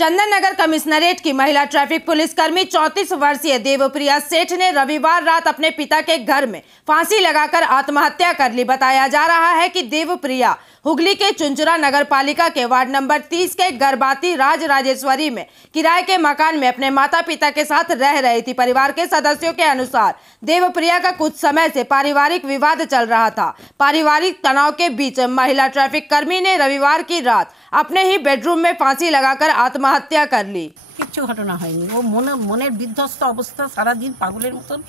Chandan Nagar commissionerate की महिला traffic पुलिसकर्मी 34 वर्षीय देवप्रिया सेठ ने रविवार रात अपने पिता के घर में फांसी लगाकर आत्महत्या कर ली। बताया जा रहा है कि देवप्रिया हुगली के चुनचुरा नगर पालिका के वार्ड नंबर 30 के गर्भाती राज राजेश्वरी में किराए के मकान में अपने माता पिता के साथ रह रही थी। परिवार के सदस्यों के अनुसार देवप्रिया का कुछ समय से पारिवारिक विवाद चल रहा था। पारिवारिक तनाव के बीच महिला ट्रैफिक कर्मी ने रविवार की रात अपने ही बेडरूम में फांसी लगाकर आत्महत्या कर ली। किच्छु घटना হয়নি। वो মনের বিধ্বস্ত অবস্থা, সারা দিন পাগলের মতন,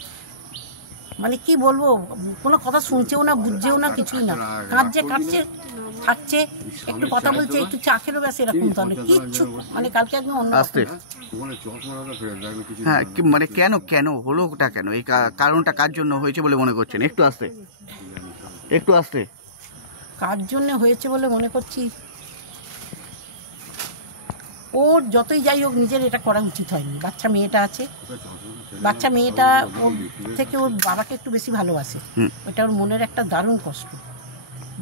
মানে কি বলবো, কোনো কথা শুনছেও না, বুঝছেও না, কিছুই না, কাঁদছে থাকছে, একটু কথা বলছে, একটু চা খেলো, ব্যাস এরকম ধরনের কিচ্ছু, মানে কালকে একদম অন্য আসতে। হ্যাঁ, মানে কেন হলো, ওটা কেন, এই কারণটা কার জন্য হয়েছে বলে মনে করছেন? একটু আসতে কার জন্য হয়েছে বলে মনে করছি, ওর যতই যাই হোক নিজের এটা করা উচিত হয়নি। বাচ্চা মেয়েটা আছে, বাচ্চা মেয়েটা ওর থেকে ওর বাবাকে একটু বেশি ভালোবাসে। ওটা ওর মনের একটা দারুণ কষ্ট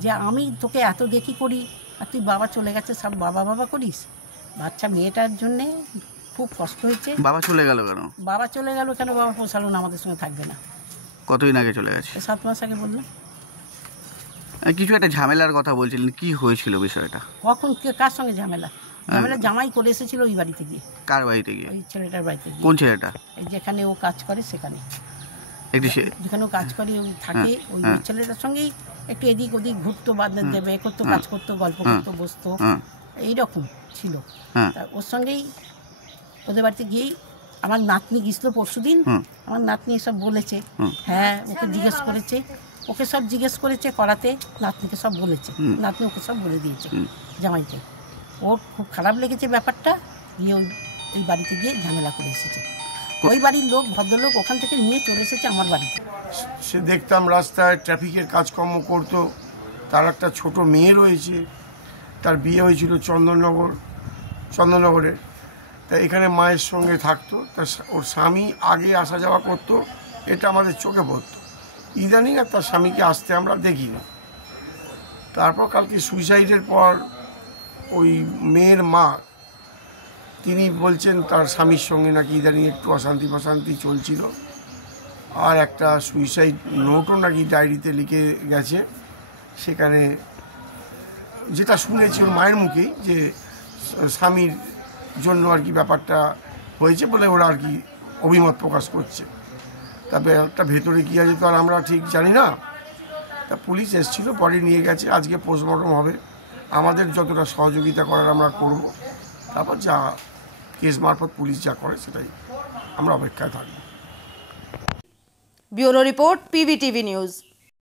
যে আমি তোকে এত দেখি করি আর তুই বাবা চলে গেছে, সব বাবা করিস। বাচ্চা মেয়েটার জন্যে খুব কষ্ট হয়েছে। বাবা চলে গেল কেন? বাবা চলে গেল কেন? বাবা পোষালো না, আমাদের সঙ্গে থাকবে না। কতদিন আগে চলে গেছে? 7 মাস আগে বললাম। কিছু একটা ঝামেলার কথা বলছিলেন, কি হয়েছিল বিষয়টা? কখন কার সঙ্গে ঝামেলা? জামাই করে এসেছিল ওই বাড়িতে গিয়ে। কার বাড়িতে গিয়ে? ওই ছেলেটার বাড়িতে গিয়ে। কোন ছেলেটা? যেখানে ও কাজ করে সেখানে, যেখানে ও কাজ করে ও থাকে, ওই ছেলেটার সঙ্গেই একটু এদিক ওদিক ঘুরতো, বাদে দেবে, করতো, কাজ করতো, গল্প করতো, বসতো, এইরকম ছিল। ওর সঙ্গেই ওদের বাড়িতে গিয়েই আমার নাতনি গিয়েছিল পরশুদিন। আমার নাতনি এসব বলেছে, হ্যাঁ ওকে জিজ্ঞেস করেছে, ওকে সব জিজ্ঞেস করেছে করাতে, নাতনিকে সব বলেছে, নাতনি ওকে সব বলে দিয়েছে জামাইকে। ওর খুব খারাপ লেগেছে ব্যাপারটা, গিয়ে ওই বাড়িতে গিয়ে ঝামেলা করে এসেছে। ওই বাড়ির লোক, ভদ্রলোক ওখান থেকে নিয়ে চলে এসেছে আমার বাড়িতে। সে দেখতাম রাস্তায় ট্রাফিকের কাজকর্ম করতো, তার একটা ছোট মেয়ে রয়েছে, তার বিয়ে হয়েছিল চন্দননগরে। তা এখানে মায়ের সঙ্গে থাকতো, ওর স্বামী আগে আসা যাওয়া করতো, এটা আমাদের চোখে পড়তো। ইদানিং আর তার স্বামীকে আসতে আমরা দেখি না। তারপর কালকে সুইসাইডের পর ওই মেয়ের মা তিনি বলছেন তার স্বামীর সঙ্গে নাকি ইদানিং একটু অশান্তি চলছিল, আর একটা সুইসাইড নোটও নাকি ডায়েরিতে লিখে গেছে। সেখানে যেটা শুনেছি ওর মায়ের মুখেই, যে স্বামীর জন্য আর কি ব্যাপারটা হয়েছে বলে ওরা আর কি অভিমত প্রকাশ করছে। তবে একটা ভেতরে কী আছে তো আর আমরা ঠিক জানি না। তা পুলিশ এসেছিল, বডি নিয়ে গেছে, আজকে পোস্টমর্টম হবে। আমাদের যতটা সহযোগিতা করার আমরা করব, তারপর যা কেস মারফত পুলিশ যা করে সেটাই আমরা অপেক্ষায় থাকব। Bureau report, PVTV news.